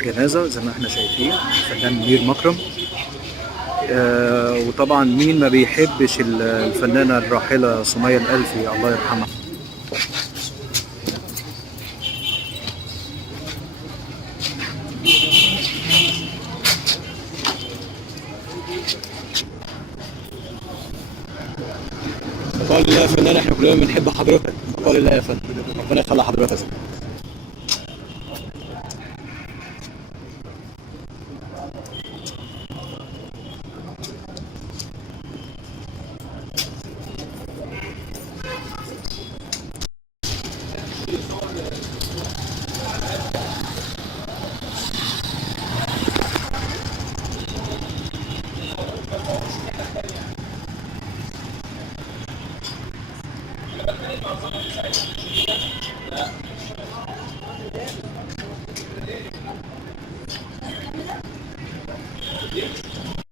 الجنازة زي ما احنا شايفين الفنان منير مكرم. وطبعا مين ما بيحبش الفنانة الراحلة سمية الألفي الله يرحمها. بقول الله يا فنان، احنا كلنا بنحب حضرتك. بقول الله يا فندم، ربنا يخلي حضرتك.